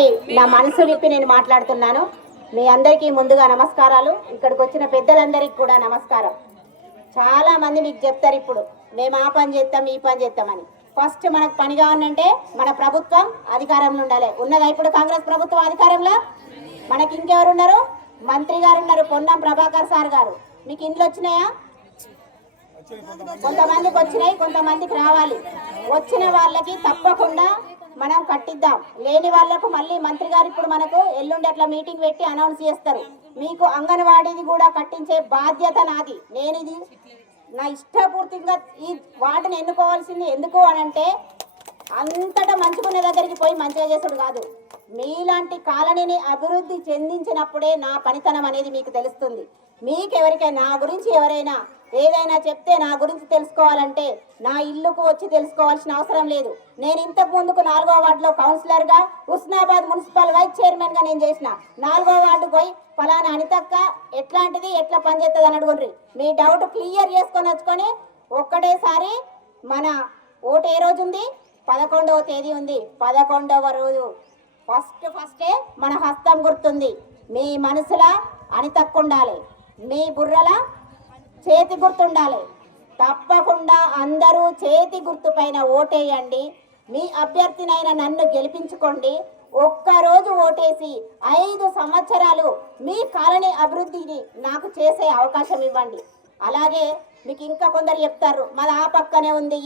కాబట్టి నా మనసు విప్పి నేను మాట్లాడుతున్నాను. మీ అందరికీ ముందుగా నమస్కారాలు. ఇక్కడికి వచ్చిన పెద్దలందరికీ కూడా నమస్కారం. చాలా మంది మీకు చెప్తారు ఇప్పుడు మేము ఆ పని చేస్తాం ఈ పని చేస్తామని. ఫస్ట్ మనకు పని కావాలంటే మన ప్రభుత్వం అధికారంలో ఉండాలి. ఉన్నదా ఇప్పుడు కాంగ్రెస్ ప్రభుత్వం అధికారంలో? మనకి ఇంకెవరు ఉన్నారు? మంత్రి గారు ఉన్నారు, పొన్నం ప్రభాకర్ సార్ గారు. మీకు ఇండ్లు వచ్చినాయా? కొంతమందికి వచ్చినాయి, కొంతమందికి రావాలి. వచ్చిన వాళ్ళకి తప్పకుండా మనం కట్టిద్దాం. లేని వాళ్ళకు మళ్ళీ మంత్రి గారు ఇప్పుడు మనకు ఎల్లుండి అట్లా మీటింగ్ పెట్టి అనౌన్స్ చేస్తారు. మీకు అంగన్వాడీది కూడా కట్టించే బాధ్యత నాది. నేను ఇది నా ఇష్టపూర్తిగా ఈ వాటిని ఎన్నుకోవాల్సింది ఎందుకు అనంటే అంతటా మంచుకునే దగ్గరికి పోయి మంచిగా చేసుడు కాదు. మీలాంటి కాలనీని అభివృద్ధి చెందించినప్పుడే నా పనితనం అనేది మీకు తెలుస్తుంది. మీకెవరికైనా నా గురించి ఎవరైనా ఏదైనా చెప్తే నా గురించి తెలుసుకోవాలంటే నా ఇల్లుకు వచ్చి తెలుసుకోవాల్సిన అవసరం లేదు. నేను ఇంతకు ముందుకు 4వ వార్డులో కౌన్సిలర్గా, హుస్నాబాద్ మున్సిపల్ వైస్ చైర్మన్గా నేను చేసిన. 4వ వార్డుకు పోయి ఫలానా అనితక్క ఎట్లాంటిది ఎట్లా పనిచేస్తుంది అని అడుగుండ్రి. మీ డౌట్ క్లియర్ చేసుకొని వచ్చుకొని ఒక్కటేసారి మన ఓటు ఏ రోజు ఉంది? 11వ తేదీ ఉంది. 11వ రోజు ఫస్టే మన హస్తం గుర్తుంది. మీ మనసులా అనితక్క ఉండాలి, మీ బుర్రల చేతి గుర్తుండాలి. తప్పకుండా అందరూ చేతి గుర్తు పైన ఓటేయండి. మీ అభ్యర్థినైనా నన్ను గెలిపించుకోండి. ఒక్కరోజు ఓటేసి 5 సంవత్సరాలు మీ కాలనీ అభివృద్ధిని నాకు చేసే అవకాశం ఇవ్వండి. అలాగే మీకు ఇంకా కొందరు చెప్తారు మాది ఆ పక్కనే ఉంది,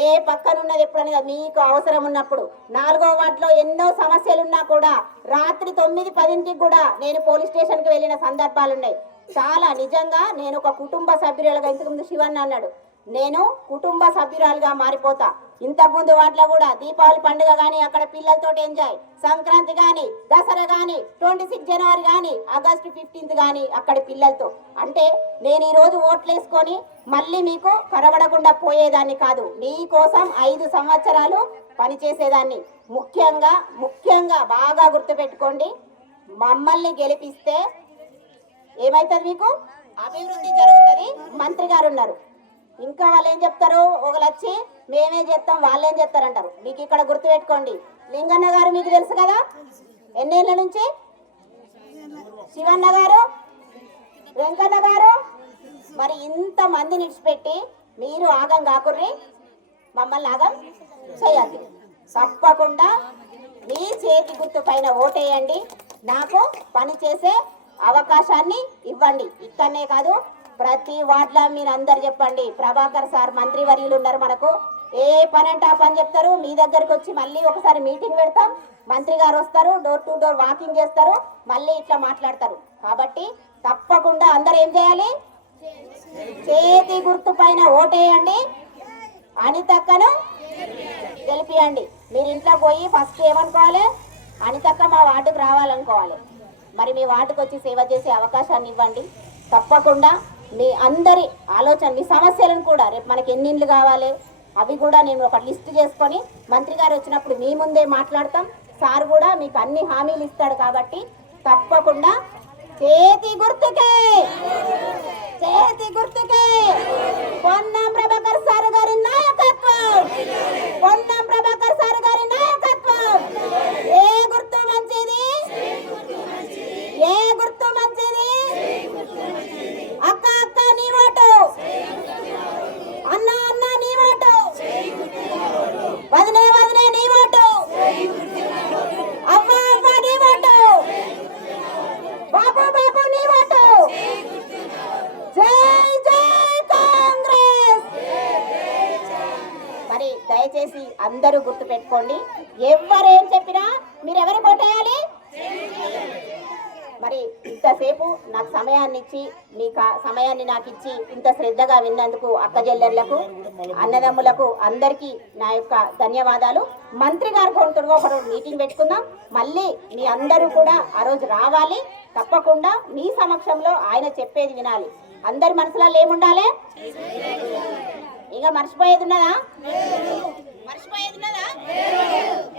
ఏ పక్కన ఉన్నది ఎప్పుడని మీకు అవసరం ఉన్నప్పుడు. 4వ వార్డులో ఎన్నో సమస్యలున్నా కూడా రాత్రి 9-10ంటికి కూడా నేను పోలీస్ స్టేషన్కి వెళ్ళిన సందర్భాలు ఉన్నాయి. చాలా నిజంగా నేను ఒక కుటుంబ సభ్యురాలుగా, ఇంతకుముందు శివన్న అన్నాడు, నేను కుటుంబ సభ్యురాలుగా మారిపోతా. ఇంతకుముందు వాటిలో కూడా దీపావళి పండుగ కానీ అక్కడ పిల్లలతో ఎంజాయ్, సంక్రాంతి కానీ, దసరా కానీ, 26 జనవరి కానీ, ఆగస్టు 15th కానీ అక్కడి పిల్లలతో. అంటే నేను ఈరోజు ఓట్లేసుకొని మళ్ళీ మీకు కనబడకుండా పోయేదాన్ని కాదు. మీకోసం 5 సంవత్సరాలు పనిచేసేదాన్ని. ముఖ్యంగా బాగా గుర్తుపెట్టుకోండి, మమ్మల్ని గెలిపిస్తే ఏమైతుంది? మీకు అభివృద్ధి జరుగుతుంది. మంత్రి గారు ఉన్నారు, ఇంకా వాళ్ళు ఏం చెప్తారు? ఒకళ్ళు వచ్చి మేమే చేస్తాం వాళ్ళేం చెప్తారంటారు. మీకు ఇక్కడ గుర్తుపెట్టుకోండి, లింగన్న గారు మీకు తెలుసు కదా ఎన్నేళ్ళ నుంచి, శివన్న గారు, వెంకన్న గారు. మరి ఇంతమందిని విడిచిపెట్టి మీరు ఆగం కాకుర్రి, మమ్మల్ని ఆగం చేయాలి. తప్పకుండా మీ చేతి గుర్తు పైన ఓటేయండి. నాకు పని చేసే అవకాశాన్ని ఇవ్వండి. ఇక్కడనే కాదు ప్రతి వార్డులో మీరు అందరు చెప్పండి. ప్రభాకర్ సార్ మంత్రివర్యులు ఉన్నారు మనకు, ఏ పని అంటే ఆ పని చెప్తారు. మీ దగ్గరకు వచ్చి మళ్ళీ ఒకసారి మీటింగ్ పెడతాం, మంత్రి గారు వస్తారు, డోర్ టు డోర్ వాకింగ్ చేస్తారు, మళ్ళీ ఇట్లా మాట్లాడతారు. కాబట్టి తప్పకుండా అందరు ఏం చేయాలి? చేతి గుర్తు పైన ఓటేయండి, అనితక్కను గెలిపియండి. మీరు ఇంట్లో పోయి ఫస్ట్ ఏమనుకోవాలి? అనితక్క మా వార్డుకు రావాలనుకోవాలి. మరి మీ వార్డుకు వచ్చి సేవ చేసే అవకాశాన్ని ఇవ్వండి. తప్పకుండా మీ అందరి ఆలోచన, మీ సమస్యలను కూడా రేపు మనకి ఎన్ని ఇండ్లు కావాలి అవి కూడా నేను ఒక లిస్ట్ చేసుకొని మంత్రి గారు వచ్చినప్పుడు మీ ముందే మాట్లాడతాం. సార్ కూడా మీకు అన్ని హామీలు ఇస్తాడు. కాబట్టి తప్పకుండా చేతి గుర్తుకే పొన్నం ప్రభాకర్ సార్ గారి నాయకత్వం, పొన్నం ప్రభాకర్ సార్ గారి నాయకత్వం. ఏ గుర్తు మంచిది? ఏ గుర్తు మంచిది? అక్క నీ ఓటు, అన్న నీ ఓటు, వదినే నీ ఓటు, అవ్వ నీ ఓటు, బాబు నీ ఓటు. జై కాంగ్రెస్. మరి దయచేసి అందరూ గుర్తు పెట్టుకోండి, ఎవరేం చెప్పినా మీరు ఎవరు ఓటేయాలి. మరి ఇంతసేపు నాకు సమయాన్ని ఇచ్చి, మీ సమయాన్ని నాకు ఇచ్చి ఇంత శ్రద్ధగా విన్నందుకు అక్క చెల్లెళ్లకు, అన్నదమ్ములకు అందరికీ నా యొక్క ధన్యవాదాలు. మంత్రి గారు కొంతగా ఒకరోజు మీటింగ్ పెట్టుకుందాం. మళ్ళీ మీ అందరూ కూడా ఆ రోజు రావాలి. తప్పకుండా మీ సమక్షంలో ఆయన చెప్పేది వినాలి. అందరి మనసులలో ఏముండాలి? ఇక మర్చిపోయేది ఉన్నదా?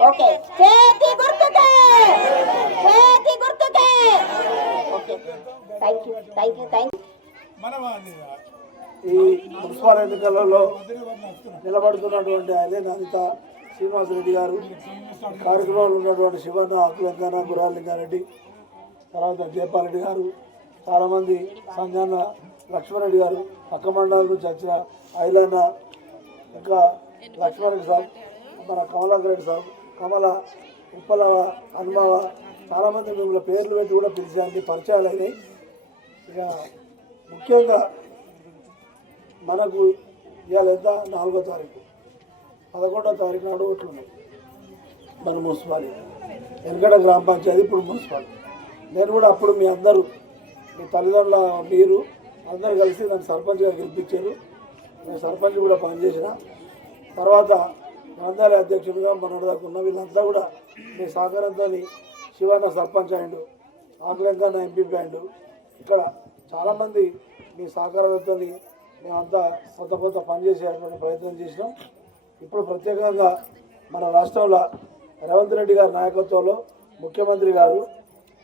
ఓకే, చేతి గుర్తుకే. Okay, thank you. ఈ మున్సిపల్ ఎన్నికలలో నిలబడుతున్నటువంటి అనిత శ్రీనివాసరెడ్డి గారు, కార్యక్రమంలో ఉన్నటువంటి శివన్న, ఆకులంకన్న, గురాల లింగారెడ్డి, తర్వాత జయపాల్ గారు, చాలామంది సంజాన లక్ష్మణరెడ్డి గారు, పక్క మండలాల నుంచి వచ్చిన ఐలన్న, ఇంకా లక్ష్మణరెడ్డి సాబ్, మన కమలాకర్ రెడ్డి సాబ్, కమల, ఉప్పల, హనుమావ, చాలామంది మిమ్మల్ని పేర్లు పెట్టి కూడా పిలిచానికి పరిచయాలు అయినాయి. ఇక ముఖ్యంగా మనకు ఇవాళ ఎంత 4వ తారీఖు, 11వ తారీఖు నాడు ఓట్లు ఉన్నాయి మన మున్సిపాలిటీ, వెనకడ గ్రామ పంచాయతీ, ఇప్పుడు మున్సిపాలిటీ. నేను కూడా అప్పుడు మీ అందరూ, మీ తల్లిదండ్రుల మీరు అందరూ కలిసి నన్ను సర్పంచ్గా గెలిపించారు. నేను సర్పంచ్ కూడా పనిచేసిన తర్వాత గ్రంథాలయ అధ్యక్షుడిగా మనదాకా ఉన్న వీళ్ళంతా కూడా మీ సహకారంతో శివన్న సర్పంచ్ అయ్యిండు, ఆకులంకన్న ఎంపీపీ అయ్యిండు. ఇక్కడ చాలామంది మీ సహకారంతో మేమంతా కొత్త పనిచేసేటువంటి ప్రయత్నం చేసినాం. ఇప్పుడు ప్రత్యేకంగా మన రాష్ట్రంలో రేవంత్ రెడ్డి గారి నాయకత్వంలో ముఖ్యమంత్రి గారు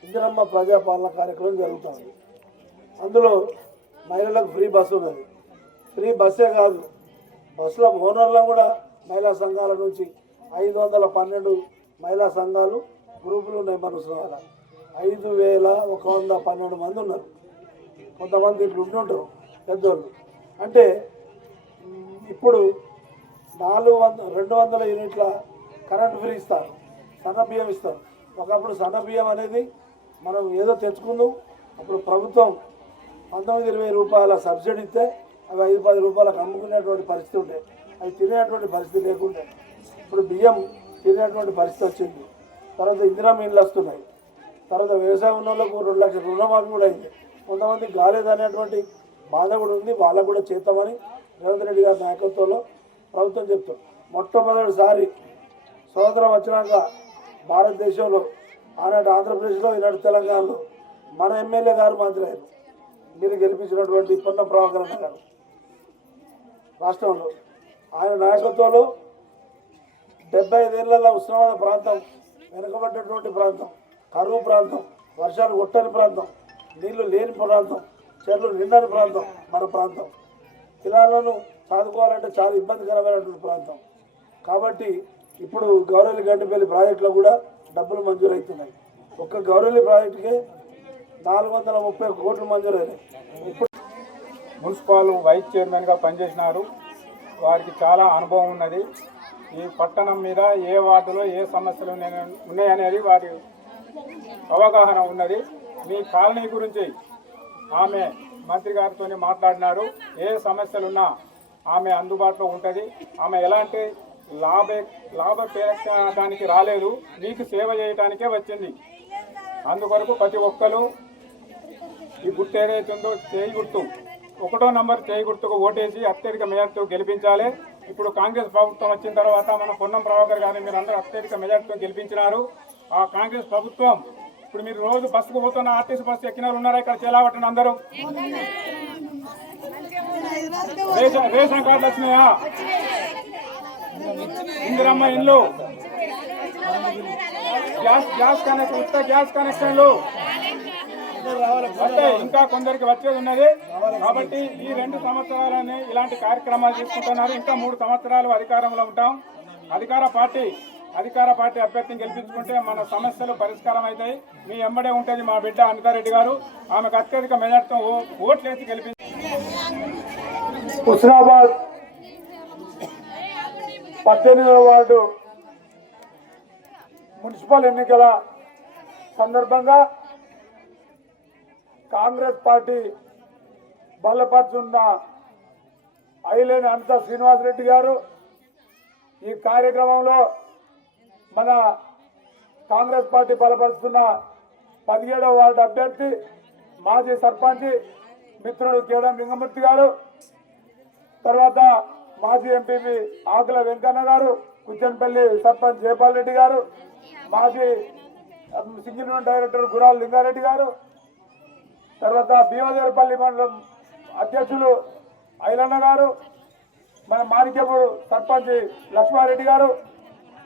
ఇందిరమ్మ ప్రజాపాలన కార్యక్రమం జరుగుతుంది. అందులో మహిళలకు ఫ్రీ బస్సు ఉన్నది. ఫ్రీ బస్సే కాదు, బస్సులో ఓనర్లో కూడా మహిళా సంఘాల నుంచి 512 మహిళా సంఘాలు గ్రూపులు ఉన్నాయి. మన ఉస్మానాబాద్ 5112 మంది ఉన్నారు. కొంతమంది ఇట్లు ఉంటుంటారు పెద్దోళ్ళు. అంటే ఇప్పుడు 200 యూనిట్ల కరెంటు ఫ్రీ ఇస్తారు, సన్న బియ్యం ఇస్తారు. ఒకప్పుడు సన్న బియ్యం అనేది మనం ఏదో తెచ్చుకుందాం, అప్పుడు ప్రభుత్వం 19-20 రూపాయల సబ్సిడీ ఇస్తే అవి 5-10 రూపాయలకు అమ్ముకునేటువంటి పరిస్థితి ఉండే, అవి తినేటువంటి పరిస్థితి లేకుండే. ఇప్పుడు బియ్యం తినేటువంటి పరిస్థితి వచ్చింది. తర్వాత ఇందిరమ్మ ఇండ్లు వస్తున్నాయి. తర్వాత వ్యవసాయం ఉన్న వాళ్ళకు 2 లక్షల రుణమాఫీ కూడా అయింది. కొంతమంది కాలేదనేటువంటి బాధ కూడా ఉంది, వాళ్ళకు కూడా చేద్దామని రేవంత్ రెడ్డి గారి నాయకత్వంలో ప్రభుత్వం చెప్తాం. మొట్టమొదటిసారి స్వతంత్రం వచ్చినాక భారతదేశంలో, ఆనాటి ఆంధ్రప్రదేశ్లో, ఈనాటి తెలంగాణలో మన ఎమ్మెల్యే గారు మంత్రి అయ్యారు. మీరు గెలిపించినటువంటి పొన్న ప్రభాకరన్న గారు రాష్ట్రంలో, ఆయన నాయకత్వంలో 75 ఏళ్లలో ఉస్మానాబాద్ ప్రాంతం వెనుకబడ్డటువంటి ప్రాంతం, కరువు ప్రాంతం, వర్షాలు కొట్టని ప్రాంతం, నీళ్లు లేని ప్రాంతం, చెర్లు నిండని ప్రాంతం మన ప్రాంతం. పిల్లలను చదువుకోవాలంటే చాలా ఇబ్బందికరమైనటువంటి ప్రాంతం. కాబట్టి ఇప్పుడు గౌరవల్లి గంటిపల్లి ప్రాజెక్టులో కూడా డబ్బులు మంజూరవుతున్నాయి. ఒక్క గౌరవల్లి ప్రాజెక్టుకే 430 కోట్లు మంజూరైనాయి. ఇప్పుడు మున్సిపల్ వైస్ చైర్మన్గా పనిచేసినారు. వారికి చాలా అనుభవం ఉన్నది. ఈ పట్టణం మీద ఏ వార్డులో ఏ సమస్యలు ఉన్నాయనేది వారి అవగాహన ఉన్నది. మీ కాలనీ గురించి ఆమె మంత్రి గారితో మాట్లాడినారు. ఏ సమస్యలున్నా ఆమె అందుబాటులో ఉంటుంది. ఆమె ఎలాంటి లాభపేక్షడానికి రాలేదు, మీకు సేవ చేయడానికే వచ్చింది. అందుకొరకు ప్రతి ఒక్కరు ఈ గుర్తు ఏదైతుందో చేయి గుర్తు 1వ నంబర్ చేయి గుర్తుకు ఓటేసి అత్యధిక మెజార్టీతో గెలిపించాలి. ఇప్పుడు కాంగ్రెస్ ప్రభుత్వం వచ్చిన తర్వాత మన పొన్నం ప్రభాకర్ గారిని మీరు అందరూ అత్యధిక మెజార్టీతో గెలిపించినారు. ఆ కాంగ్రెస్ ప్రభుత్వం ఇప్పుడు మీరు రోజు బస్సుకు పోతున్న ఆర్టీసీ బస్సు ఎక్కిన వాళ్ళు ఉన్నారా? ఇక్కడ చేలావట్టండి అందరూ. రేషన్ కార్డులు వచ్చినాయా? ఇందిరమ్మ ఇండ్లు, గ్యాస్ కనెక్షన్, ఉచిత గ్యాస్ కనెక్షన్లు వస్తాయి. ఇంకా కొందరికి వచ్చేది ఉన్నది. కాబట్టి ఈ 2 సంవత్సరాలని ఇలాంటి కార్యక్రమాలు తీసుకుంటున్నారు. ఇంకా 3 సంవత్సరాలు అధికారంలో ఉంటాం. అధికార పార్టీ అభ్యర్థిని గెలిపించుకుంటే మన సమస్యలు పరిష్కారం అవుతాయి. మీ ఎమ్మడే ఉంటుంది మా బిడ్డ అనితారెడ్డి గారు. ఆమెకు అత్యధిక మెజార్టీతో ఓట్లు వేసి గెలిపించి హుస్నాబాద్ 18వ వార్డు మున్సిపల్ ఎన్నికల సందర్భంగా కాంగ్రెస్ పార్టీ బలపరుచున్న ఐలేని అనిత శ్రీనివాసరెడ్డి గారు ఈ కార్యక్రమంలో మన కాంగ్రెస్ పార్టీ బలపరుస్తున్న 17వ వార్డు అభ్యర్థి మాజీ సర్పంచ్ మిత్రుడు కేడం లింగమూర్తి గారు, తర్వాత మాజీ ఎంపీపీ ఆకుల వెంకన్న గారు, కుచ్చన్పల్లి సర్పంచ్ జయపాల్ రెడ్డి గారు, మాజీ సింగిల్ డైరెక్టర్ గురాల లింగారెడ్డి గారు, తర్వాత భీమదేవరపల్లి మండలం అధ్యక్షులు ఐలన్న గారు, మన మాణిక్యపూర్ సర్పంచ్ లక్ష్మారెడ్డి గారు,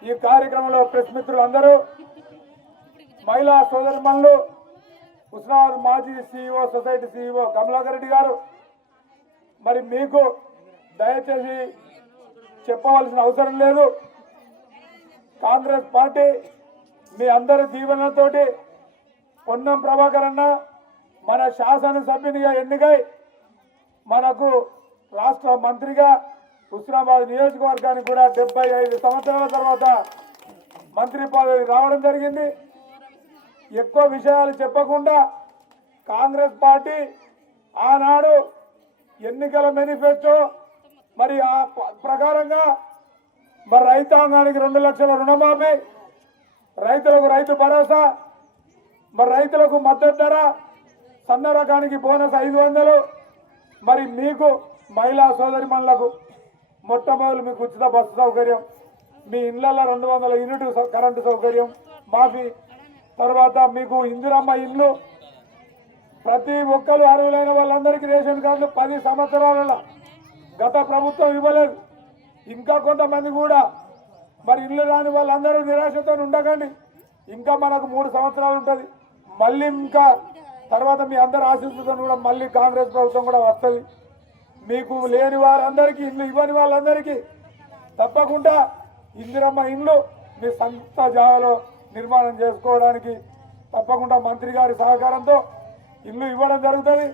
ఈ కార్యక్రమంలో ప్రెస్ మిత్రులు అందరూ, మహిళా సోదరిమణులు, హుస్నాబాద్ మాజీ CEO society CEO Kamalakar Reddy గారు, మరి మీకు దయచేసి చెప్పవలసిన అవసరం లేదు. కాంగ్రెస్ పార్టీ మీ అందరి దీవెనలతోటి పొన్నం ప్రభాకర్ అన్న మన శాసనసభ్యునిగా ఎన్నికై మనకు రాష్ట్ర మంత్రిగా హుస్నాబాద్ నియోజకవర్గానికి కూడా 75 సంవత్సరాల తర్వాత మంత్రి పదవి రావడం జరిగింది. ఎక్కువ విషయాలు చెప్పకుండా కాంగ్రెస్ పార్టీ ఆనాడు ఎన్నికల మేనిఫెస్టో మరి ఆ ప్రకారంగా మరి రైతాంగానికి 2 లక్షల రుణమాఫీ, రైతులకు రైతు భరోసా, మరి రైతులకు మద్దతు ధర, సన్న రకానికి బోనస్ 500, మరి మీకు మహిళా సోదరిమణులకు మొట్టమొదలు మీకు ఉచిత బస్సు సౌకర్యం, మీ ఇళ్లలో 200 యూనిట్ కరెంటు సౌకర్యం మాఫీ, తర్వాత మీకు ఇందిరమ్మ ఇల్లు, ప్రతి ఒక్కరు అర్హులైన వాళ్ళందరికీ రేషన్ కార్డులు 10 సంవత్సరాల గత ప్రభుత్వం ఇవ్వలేదు. ఇంకా కొంతమంది కూడా మరి ఇల్లు రాని వాళ్ళందరూ నిరాశతో ఉండకండి. ఇంకా మనకు 3 సంవత్సరాలు ఉంటుంది. మళ్ళీ ఇంకా తర్వాత మీ అందరు ఆశీస్సుతో కూడా మళ్ళీ కాంగ్రెస్ ప్రభుత్వం కూడా వస్తుంది. మీకు లేని వారందరికీ, ఇల్లు ఇవ్వని వాళ్ళందరికీ తప్పకుండా ఇందిరమ్మ ఇల్లు మీ సొంత జాగాలో నిర్మాణం చేసుకోవడానికి తప్పకుండా మంత్రి గారి సహకారంతో ఇల్లు ఇవ్వడం జరుగుతుంది.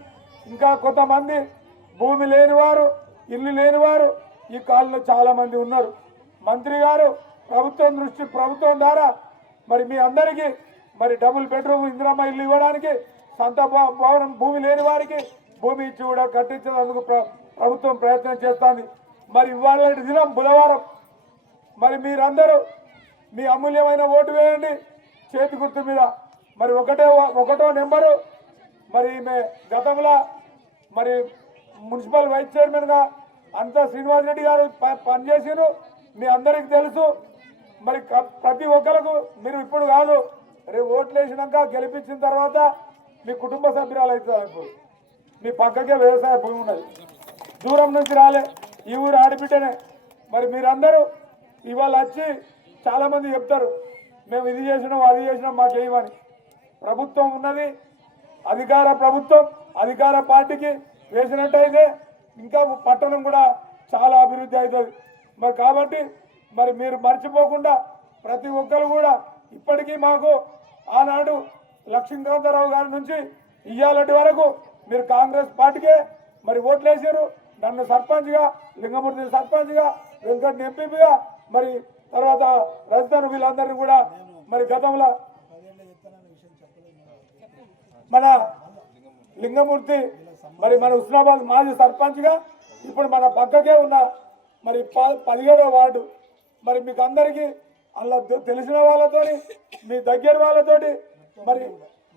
ఇంకా కొంతమంది భూమి లేనివారు, ఇల్లు లేనివారు ఈ కాలంలో చాలామంది ఉన్నారు. మంత్రి గారు ప్రభుత్వం ద్వారా మరి మీ అందరికీ మరి డబుల్ బెడ్రూమ్ ఇందిరమ్మ ఇల్లు ఇవ్వడానికి, సొంత భవనం భూమి లేని వారికి భూమి ఇచ్చి కూడా కట్టించేందుకు ప్రభుత్వం ప్రయత్నం చేస్తుంది. మరి ఇవాళ దినం బుధవారం మరి మీరందరూ మీ అమూల్యమైన ఓటు వేయండి చేతి గుర్తు మీద. మరి ఒకటో నెంబరు మరి గతంలో మరి మున్సిపల్ వైస్ చైర్మన్గా అంతా శ్రీనివాస్ రెడ్డి గారు పనిచేసారు, మీ అందరికీ తెలుసు. మరి ప్రతి ఒక్కరికి మీరు ఇప్పుడు కాదు, రేపు ఓట్లు వేసినాక గెలిపించిన తర్వాత మీ కుటుంబ సభ్యురాలు అవుతుంది. ఇప్పుడు మీ పక్కకే వ్యవసాయ భూమి ఉన్నది, దూరం నుంచి రాలే, ఈ ఊరు ఆడిబిడ్డనే. మరి మీరందరూ ఇవాళ వచ్చి చాలామంది చెప్తారు మేము ఇది చేసినాం అది చేసినాం మాకేమని. ప్రభుత్వం ఉన్నది, అధికార ప్రభుత్వం, అధికార పార్టీకి వేసినట్టయితే ఇంకా పట్టణం కూడా చాలా అభివృద్ధి అవుతుంది. మరి కాబట్టి మరి మీరు మర్చిపోకుండా ప్రతి ఒక్కరు కూడా ఇప్పటికీ మాకు ఆనాడు లక్ష్మీకాంతారావు గారి నుంచి ఇయ్యాలటి వరకు మీరు కాంగ్రెస్ పార్టీకే మరి ఓట్లు వేసారు. నన్ను సర్పంచ్గా, లింగమూర్తి సర్పంచ్గా, వెంకట్ ఎంపీగా, మరి తర్వాత రజితను వీళ్ళందరినీ కూడా మరి గతంలో మన లింగమూర్తి మరి మన హుస్నాబాద్ మాజీ సర్పంచ్గా, ఇప్పుడు మన పక్కకే ఉన్న మరి 17వ వార్డు మరి మీకు అందరికీ అలా తెలిసిన వాళ్ళతోని, మీ దగ్గర వాళ్ళతోటి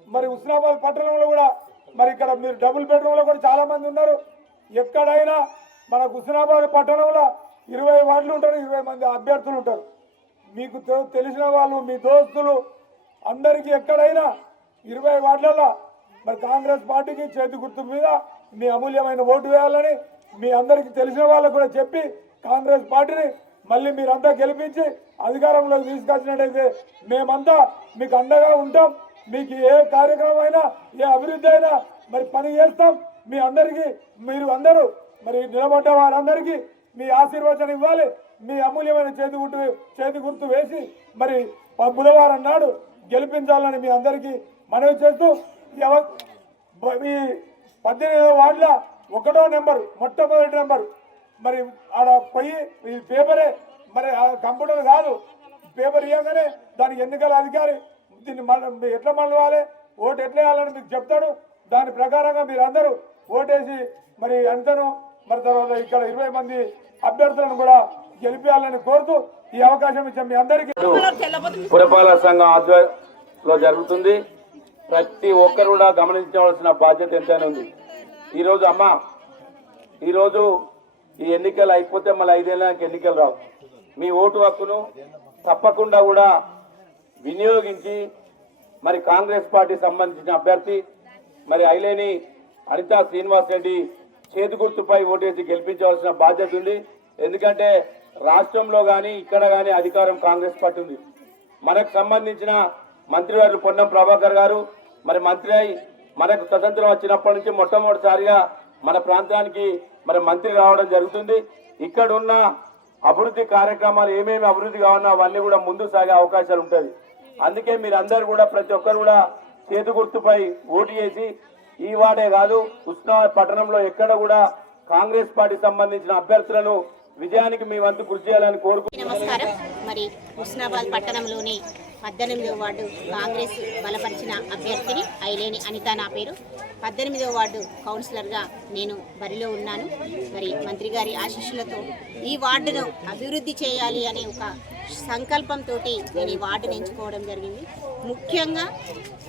మరి హుస్నాబాద్ పట్టణంలో కూడా మరి ఇక్కడ మీరు డబుల్ బెడ్రూమ్లో కూడా చాలామంది ఉన్నారు. ఎక్కడైనా మన హుస్నాబాద్ పట్టణంలో 20 వార్డులు ఉంటారు, 20 మంది అభ్యర్థులు ఉంటారు. మీకు తెలిసిన వాళ్ళు, మీ దోస్తులు అందరికీ ఎక్కడైనా 20 వార్డులలో మరి కాంగ్రెస్ పార్టీకి చేతి గుర్తు మీద మీ అమూల్యమైన ఓటు వేయాలని మీ అందరికీ తెలిసిన వాళ్ళకు కూడా చెప్పి కాంగ్రెస్ పార్టీని మళ్ళీ మీరంతా గెలిపించి అధికారంలోకి తీసుకొచ్చినట్టయితే మేమంతా మీకు అండగా ఉంటాం. మీకు ఏ కార్యక్రమం అయినా, ఏ అభివృద్ధి అయినా మరి పని చేస్తాం. మీ అందరికీ మీరు అందరూ మరి నిలబడ్డ వారందరికీ మీ ఆశీర్వచనం ఇవ్వాలి. మీ అమూల్యమైన చేతి గుర్తు వేసి మరి బుధవారం నాడు గెలిపించాలని మీ అందరికీ మనవి చేస్తూ ఈ 18వ వార్డుల 1వ నెంబరు, మొట్టమొదటి నెంబరు మరి ఆడ పోయి ఈ పేపరే మరి కంప్యూటర్ కాదు, పేపర్ ఇవ్వగానే దానికి ఎన్నికల అధికారి దీన్ని ఎట్లా మళ్ళవాలి, ఓటు ఎట్లా వేయాలని మీకు చెప్తాడు. దాని ప్రకారంగా మీరు అందరూ ఓటేసి మరి అంతను మరి తర్వాత ఇక్కడ 20 మంది అభ్యర్థులను కూడా గెలిపించాలని కోరుతూ ఈ అవకాశం ఇచ్చాం మీ అందరికీ. పురపాలక సంఘం ఆధ్వర్యంలో జరుగుతుంది. ప్రతి ఒక్కరు కూడా గమనించవలసిన బాధ్యత ఎంతైనా ఉంది. ఈరోజు ఈ ఎన్నికలు అయిపోతే మళ్ళీ 5 ఏళ్ళకి ఎన్నికలు రావు. మీ ఓటు హక్కును తప్పకుండా కూడా వినియోగించి మరి కాంగ్రెస్ పార్టీ సంబంధించిన అభ్యర్థి మరి ఐలేని అనితా శ్రీనివాస్ రెడ్డి చేతి గుర్తుపై ఓటేసి గెలిపించవలసిన బాధ్యత ఉంది. ఎందుకంటే రాష్ట్రంలో కానీ ఇక్కడ కానీ అధికారం కాంగ్రెస్ పార్టీ ఉంది. మనకు సంబంధించిన మంత్రి గారు పొన్నం ప్రభాకర్ గారు మరి మంత్రి అయి మనకు స్వతంత్రం వచ్చినప్పటి నుంచి మొట్టమొదటిసారిగా మన ప్రాంతానికి మరి మంత్రి రావడం జరుగుతుంది. ఇక్కడ ఉన్న అభివృద్ధి కార్యక్రమాలు ఏమేమి అభివృద్ధి కావాలన్నా అవన్నీ కూడా ముందు సాగే అవకాశాలు ఉంటుంది. అందుకే మీరందరూ కూడా ప్రతి ఒక్కరు కూడా చేతి గుర్తుపై ఓటు చేసి ఈ వార్డే కాదు ఉస్మానాబాద్ పట్టణంలో ఎక్కడ కూడా కాంగ్రెస్ పార్టీ సంబంధించిన అభ్యర్థులను విజయానికి మీ వంతు కృషి చేయాలని కోరుకుంటున్నాను. నమస్కారం. మరి హుస్నాబాద్ పట్టణంలోని 18వ వార్డు కాంగ్రెస్ బలపరిచిన అభ్యర్థిని ఐలేని అనిత నా పేరు. 18వ వార్డు కౌన్సిలర్గా నేను బరిలో ఉన్నాను. మరి మంత్రి గారి ఆశీస్సులతో ఈ వార్డును అభివృద్ధి చేయాలి అనే ఒక సంకల్పంతో నేను ఈ వార్డును ఎంచుకోవడం జరిగింది. ముఖ్యంగా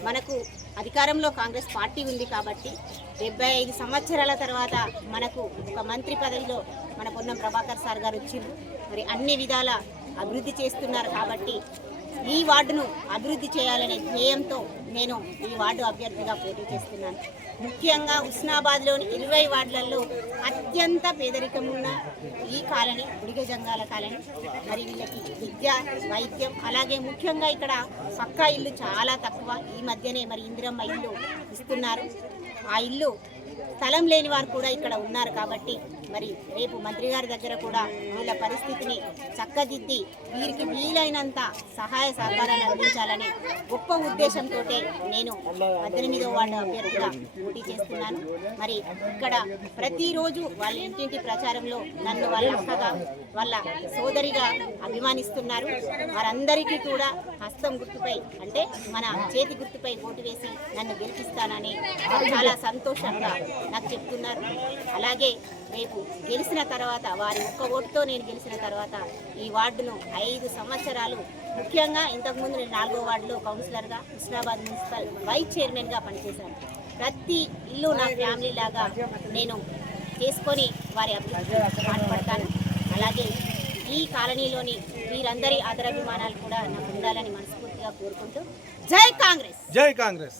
మనకు అధికారంలో కాంగ్రెస్ పార్టీ ఉంది కాబట్టి 75 సంవత్సరాల తర్వాత మనకు ఒక మంత్రి పదవిలో మన పొన్నం ప్రభాకర్ సార్ గారు వచ్చిండ్రు. మరి అన్ని విధాల అభివృద్ధి చేస్తున్నారు కాబట్టి ఈ వార్డును అభివృద్ధి చేయాలనే ధ్యేయంతో నేను ఈ వార్డు అభ్యర్థిగా పోటీ చేస్తున్నాను. ముఖ్యంగా హుస్నాబాద్లోని 20 వార్డులలో అత్యంత పేదరికం ఉన్న ఈ కాలనీ బుడిగ జంగాల కాలనీ. మరి వీళ్ళకి విద్య, వైద్యం, అలాగే ముఖ్యంగా ఇక్కడ పక్కా ఇల్లు చాలా తక్కువ. ఈ మధ్యనే మరి ఇందిరమ్మ ఇల్లు ఇస్తున్నారు. ఆ ఇల్లు స్థలం లేని వారు కూడా ఇక్కడ ఉన్నారు కాబట్టి మరి రేపు మంత్రి గారి దగ్గర కూడా వీళ్ళ పరిస్థితిని చక్కదిద్ది వీరికి వీలైనంత సహాయ సహకారాలు అందించాలని గొప్ప ఉద్దేశంతో నేను 18వ వార్డు అభ్యర్థిగా పోటీ చేస్తున్నాను. మరి ఇక్కడ ప్రతిరోజు వాళ్ళ ఇంటింటి ప్రచారంలో నన్ను వాళ్ళ అక్కగా, వాళ్ళ సోదరిగా అభిమానిస్తున్నారు. వారందరికీ కూడా హస్తం గుర్తుపై అంటే మన చేతి గుర్తుపై ఓటు వేసి నన్ను గెలిపిస్తానని చాలా సంతోషంగా నాకు చెప్తున్నారు. అలాగే రేపు గెలిచిన తర్వాత వారి ఒక్క ఓటుతో నేను గెలిచిన తర్వాత ఈ వార్డును 5 సంవత్సరాలు ముఖ్యంగా ఇంతకుముందు నేను 4వ వార్డులో కౌన్సిలర్గా హుస్నాబాద్ మున్సిపల్ వైస్ చైర్మన్గా పనిచేశాను. ప్రతి ఇల్లు నా ఫ్యామిలీ లాగా నేను చేసుకొని వారి అభివృద్ధికి పాటుపడతాను. అలాగే ఈ కాలనీలోని వీరందరి ఆదరాభిమానాలు కూడా నాకు ఉండాలని మనస్ఫూర్తిగా కోరుకుంటూ జై కాంగ్రెస్. జై కాంగ్రెస్.